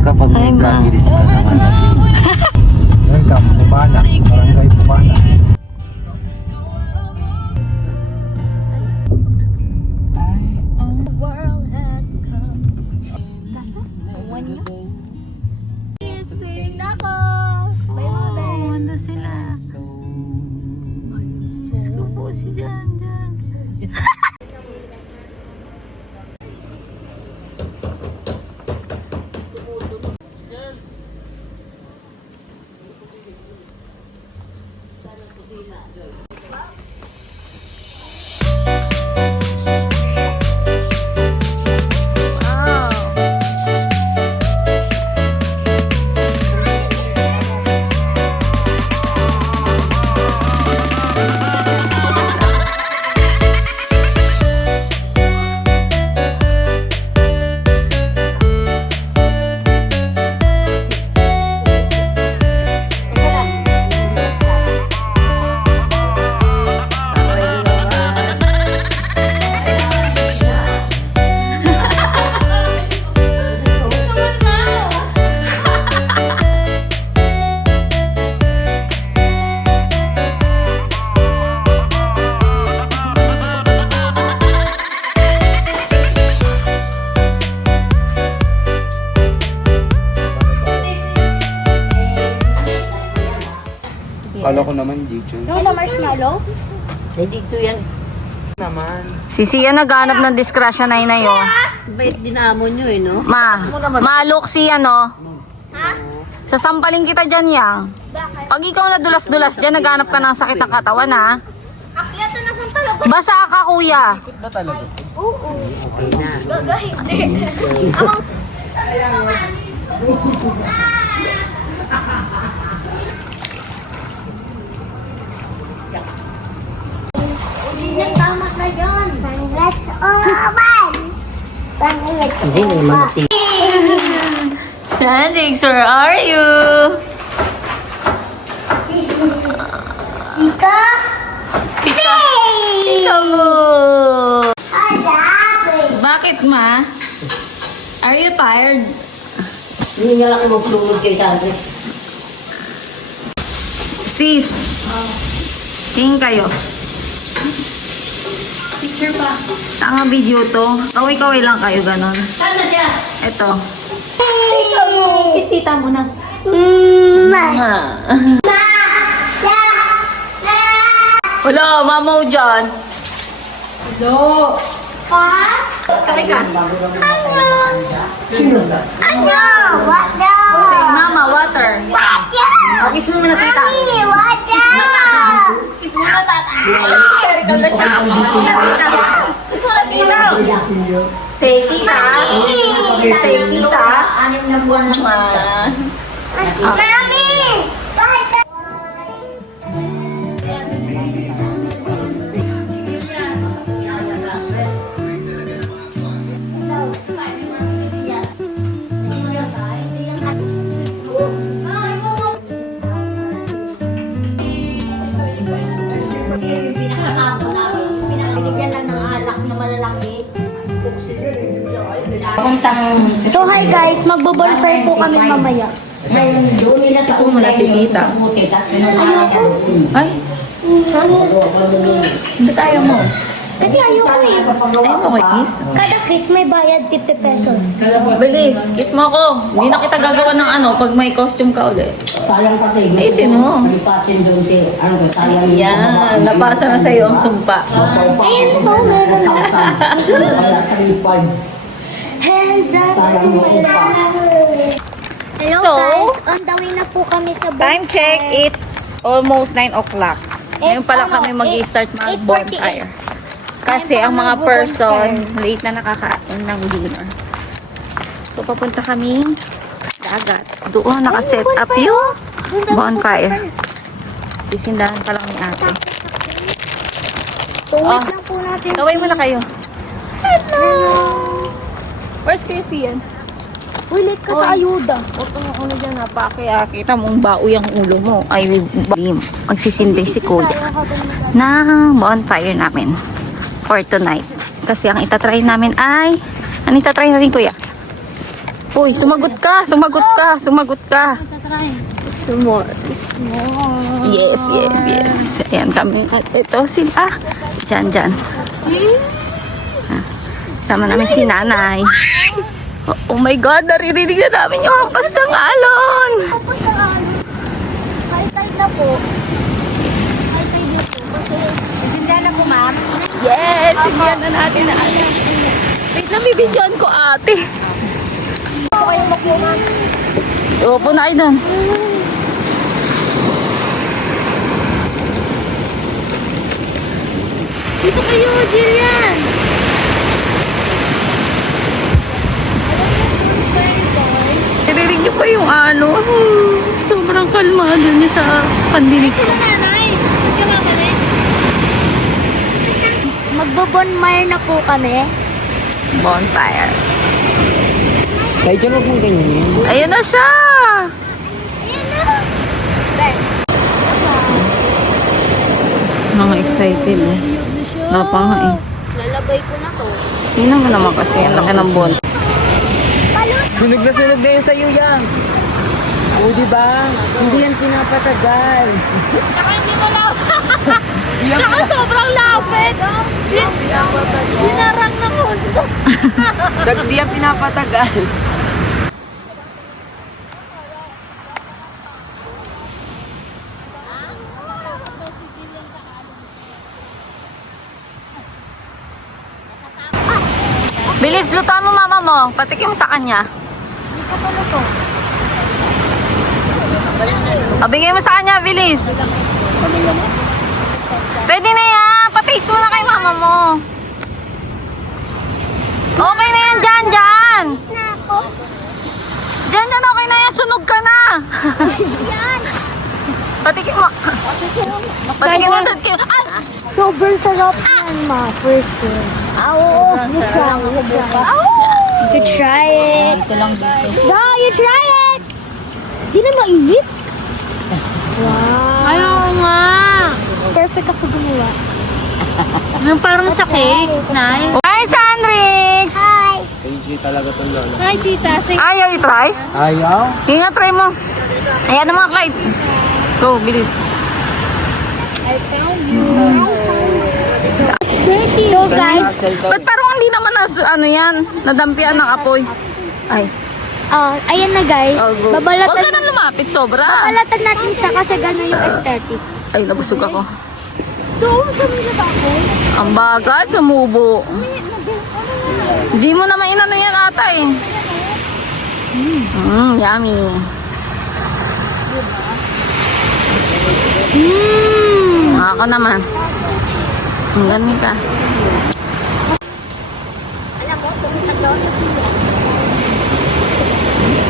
kapag may vloggeries ka naman natin. Welcome, Bukana. Barangay Bukana. World has come. Kaso, sawan niyo. Sing na ako. Bye, Mabel. Kumanda sila. Diyos ko po si Jan. Kala ko naman, Jijon. Yung sa marshmallow? Dito yan. Naman. Si Sia naghanap ng disgrasya na inayo. Bait dinamon nyo eh, no? Malok siya, no? Sasampalin kita dyan, yang. Pag ikaw nadulas-dulas dyan, naghanap ka ng sakit ng katawan, ha? Akyat na naman talaga. Basa ka, kuya. Ikot ba talaga? Gaga, hindi. Hindi tama na yun. Let's open. Hindi naman natin. Sandix, where are you? Ika. Ikaw. Adabi. Bakit, ma? Are you tired? Hindi nga lang mag-flumod kay Sandra. Sis. Tingin kayo. Picture pa. Tanga video to. Kaway-kaway lang kayo, ganon. Saan na siya? Ito. Kiss tita mo na. Wala, mamaw dyan. Kali ka. Ano? What the? Mama, water. What the? Kiss mo muna, tita. What the? Kiss mo muna, tata. Ikaw na siya. Kiss mo na, tita. Say, tita. Say, tita. 6 na buwan naman. Mami! What the? Pinabinigyan lang ng alak na malalaki. So hi guys, magbo-bonfire po kami mamaya. Doon nila sa Gusto mo na si tita? Ayoko. Ay, ba't ayaw mo? Kasi ayoko eh. Ayaw mo kay kiss? Kada kiss may bayad 50 pesos. Bilis, kiss mo ako. Hindi na kita gagawa ng ano pag may costume ka ulit. Sayang kasi. Ayusin mo. Lipatin doon si, ano ka, sayang. Yan, napasa na sa'yo ang sumpa. Ayan po, meron na. Kaya 3-5. Hands up. Sayang mo upa. Hello So, guys, on the way na po kami sa bonfire. Time check, it's almost 9 o'clock. Ngayon It's pa lang ano, kami mag-start 8:48. mag-bonfire. Kasi Ngayon ang pa mga lang person, mag-bonfire. late na nakakain ng dinner. So, papunta kami dagat. Doon nakaset up yung bonfire. Sisindahan pa lang ni ate. So, wait Oh. lang po natin. Kaway mo na kayo. Hello! Where's Christian? Uy, late ka sa ayuda. Huwag kang ako na dyan, napaki. Kita mong baoy ang ulo mo. Ay, magsisindi si Kuya na bonfire namin for tonight. Kasi ang itatry namin ay, ano itatry natin, Kuya? Uy, sumagot ka. Sumagot ka. Sumagot ka. Small. Yes, yes, yes. Ayan kami. At ito sila. Diyan. Ah, sama namin si nanay. Oh my God, naririnig na namin yung hampas ng alon. Tapos na high tide na po. High tide na po. Kasi, hindi na po ma'am. Yes, sindihan na natin na ate. Wait lang, bibidyoan ko ate. Ako kayo magpuna. Upo na kayo doon. Dito kayo, Jillian. Narinig niyo pa yung ano. Sobrang kalmado niya sa pandinig ko. Magbo-bonfire na po kami. Bonfire. Kaya dyan mo kung ganyan. Ayun na siya. Mga excited eh. Napa nga eh. Lalagay ko na to. Tingnan mo naman kasi ang laki ng bon. Sunog na yun sa'yo yan. O, diba? Hindi yan pinapatagal. Saka hindi mo lang. Saka sobrang lapit. Dinarang ng husto. Hindi yan pinapatagal. Bilis, lutuan mo mama mo. Patikim mo sa kanya. Hindi ko pa luto. Bigay mo sa kanya, bilis. Pwede na yan. Patis mo na kay mama mo. Okay na yan, dyan. Na ako. Dyan, okay na yan. Sunog ka na. Yan. Patikim mo. Patikim mo. Ay! Sobrang sarap yan, ma. For sure. Oo. You try it. Ito lang dito. Da, you try it. Di na mainit. Wow. Ayaw nga. Perfect ako gumawa. Yung parang sa cake. Hi, Sandrix! Hi. AJ talaga itong lola. Hi, tita. Ayaw i-try? Ayaw? Sige nga, try mo. Ayan na mga Clyde. Go, bilis. I found you. It's dirty. So guys, Ba't parang hindi naman ano yan? Nadampian ng apoy. Ay. ayan na guys. Oh, go. Huwag Babalatan, ka nang lumapit, sobra. babalatan natin siya kasi gano'n yung aesthetic. Ay, nabusog ako. Doon sa mga ako. Ang bagal, sumubo. Hindi mo naman inano yan ata eh. Yummy. Ako naman. Ang ganda ka. Alam mo, pumunta doon.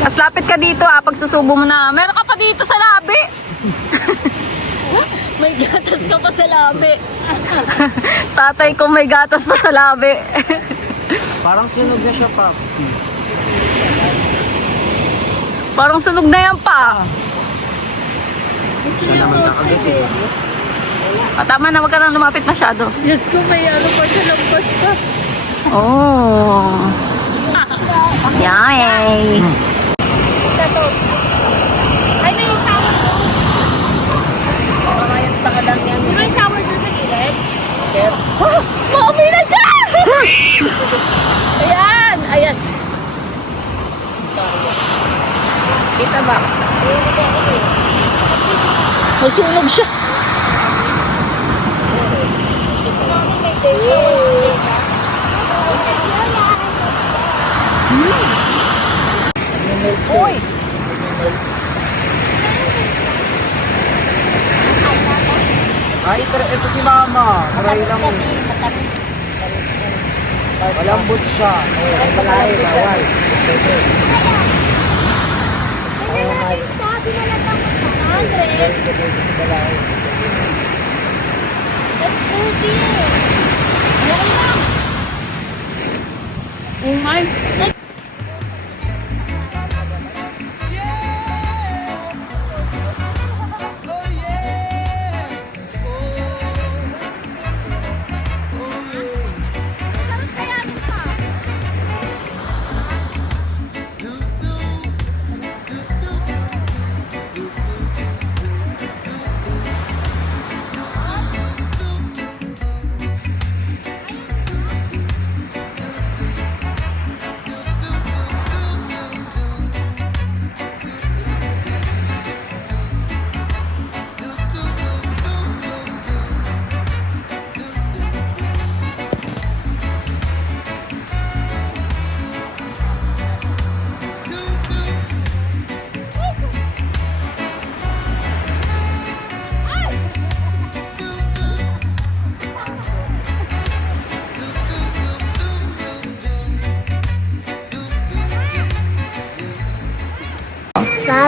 Mas lapit ka dito pag susubo mo na. Meron ka pa dito sa labi. May gatas ka pa sa labi. Tatay ko may gatas pa sa labi. Parang sunog na siya, Pops. Parang sunog na yan pa. Siya naman nakagat eh. Tama na, wag ka nang lumapit masyado. Diyos ko, may ano pa siya lampas pa. Oh. Yay. Ay, may shower doon. May shower doon sa gilid. Mami na siya! Ayan! Ayan! Kita ba? Masunog siya. Uy! Ay, ito si Mama. Maray lang. Kasi matamis. Malambot siya. Malay, bawal. Sabi na lang ako sa Andres. Let's go here. Oh my.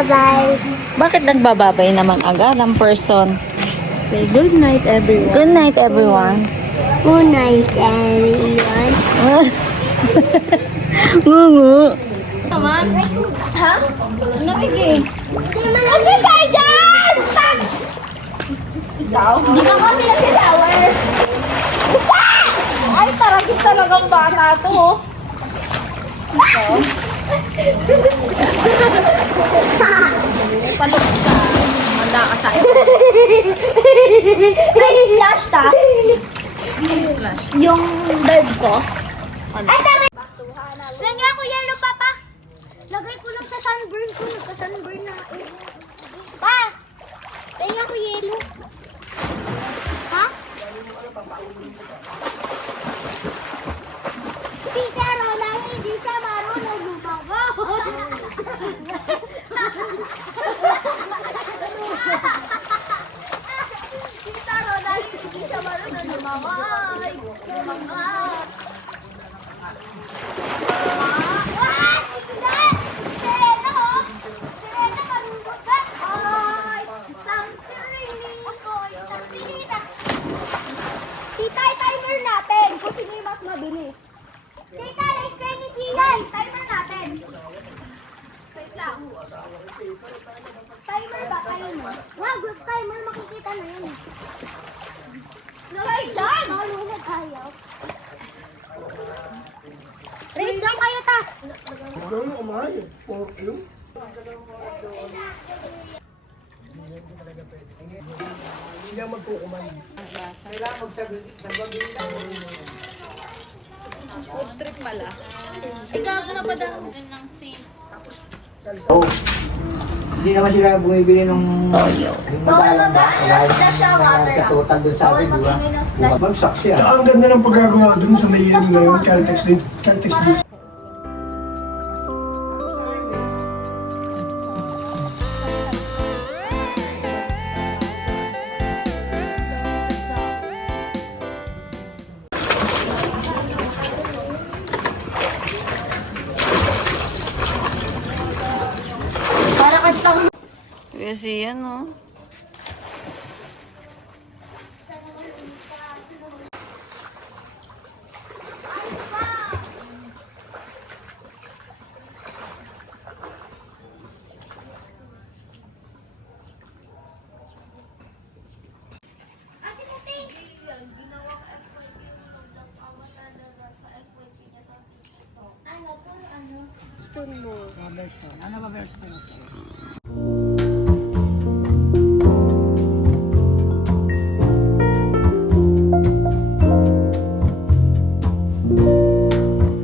Bye-bye. Bakit nagbababay naman agad ang person? Say good night, everyone. Good night, everyone. Good night, everyone. Ngungu. Naman? Ha? Namigay. Huwag na tayo dyan! Hindi ka kasi nag-shower. Ay, taragin talagang bata to. Oh. Palok ka. Manda ka sa May flash ta. Yung bird ko. Ay, dami! Lagyan ko yellow, Papa. Lagay ko lang sa sunburn ko. Nagka-sunburn na. Pa! Lagyan ko yellow. Ha? Si Caroline, hindi siya marunong lumago. Si Caroline, hindi siya marunong lumaway. Lumangat. Tita, timer natin kung sino yung mas mabilis. Tita, let's try ni Sian. Timer natin. Wait lang. Timer ba? Timer. Wag, timer. Makikita na yun. Naway dyan! Malunod ayaw. Race lang kayo, ta. food trip pala. Ikaw na pa daw ng same. Oh. Hindi naman sila bumibili ng madalang ba? Sa total doon sa atin, di ba? Bagsak siya. Ang ganda ng pagkagawa dun sa may na yun, Caltex din. Caltex din. Kasi yan, oh.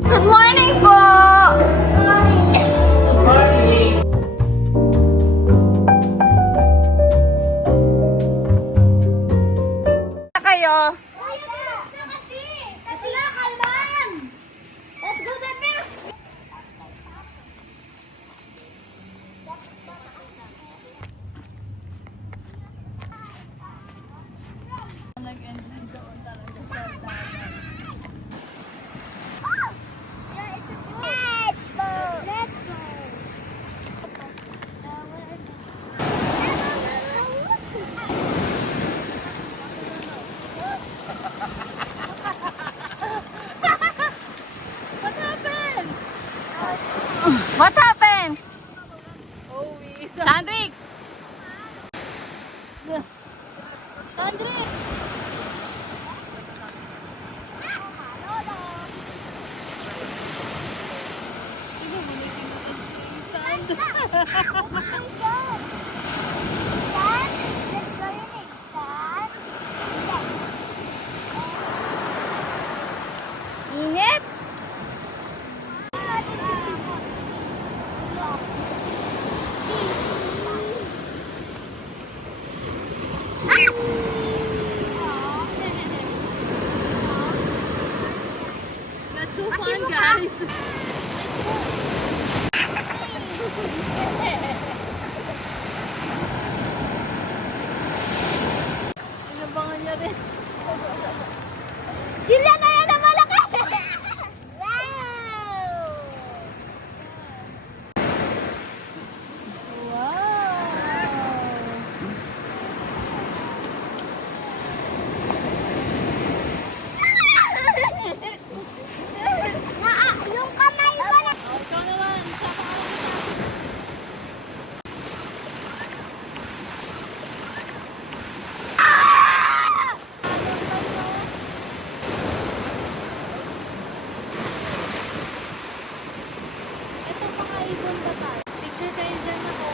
Good morning po! Kayo? Let's go, baby! Let's go! Let's What happened? Sandrix! Sandrix! Init! That's so fun, guys. Inabangan niya rin. Sila na yan ang malaki! Wow! pupunta tayo. Picture kayo dyan ako.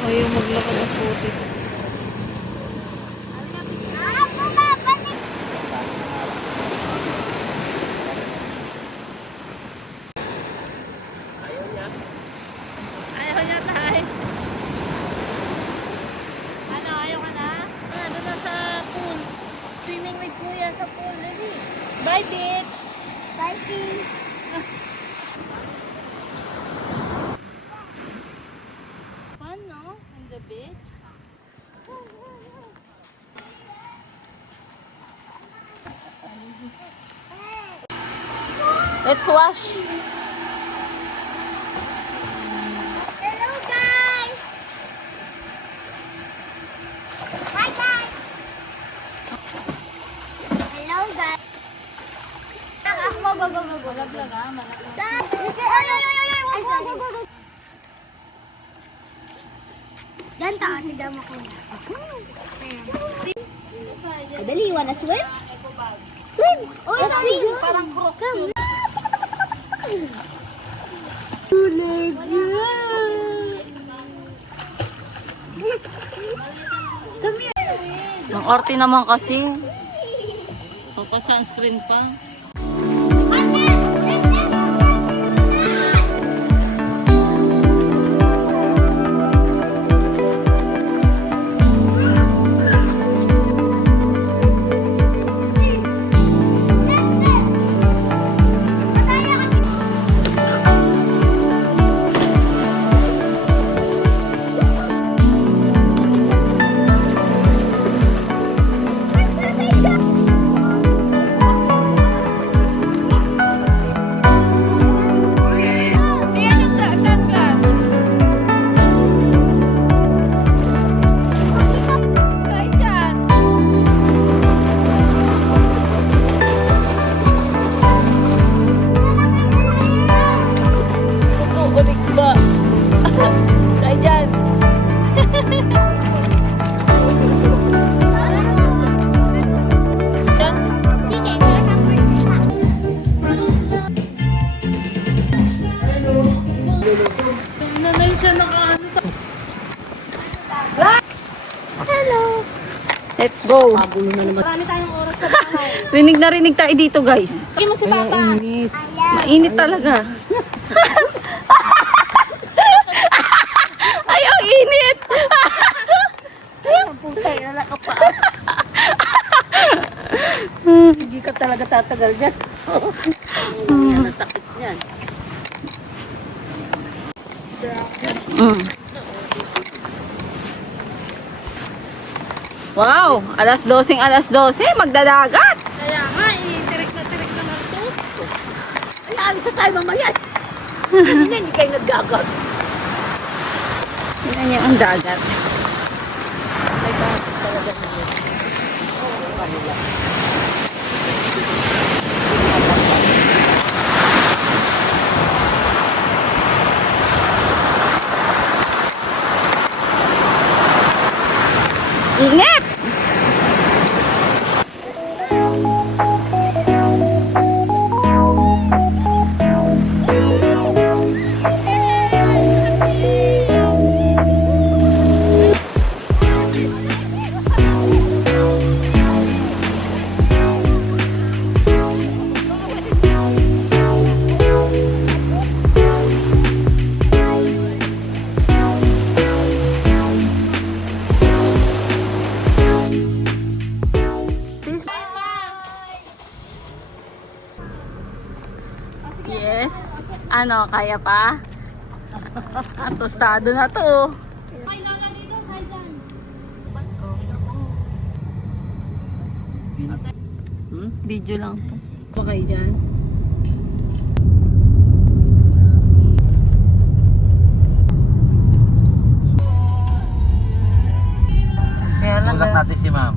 O yung maglakad ng puti. Ayaw niya tayo. Ano, ayaw ka na? Doon na sa pool. Swimming with kuya sa pool. Dali. Bye, bitch! Bye, please. Fun, no? On the beach. Let's wash. Hello, guys. Bye, guys. Hello, guys. Malaglag ah, malaglag. Yan, taas. Hidam ako. Dali, wanna swim? Swim! Oh, swim! Parang crocs yun. Ang orte naman kasi. Papa-sunscreen pa. Ulit ba? Tayo dyan. Dyan. Nanay siya nakaano. Hello. Let's go. Marami tayong oras sa bahay. Rinig na rinig tayo dito, guys. Sige mo si Papa. Mainit talaga. Ay, ang init! Putay, nala ka pa. Hindi ka talaga tatagal dyan. Natakit yan. Wow! Alas 12, magdadagat! Kaya nga, tirik naman ito. Ay, alis na tayo mamaya. Hindi kayo nagdagat. Tingnan niyo ang dagat. Ingat! Yes. Ano, kaya pa? Ang tostado na to. Video lang to. Pa kayo dyan? Tulak natin si ma'am.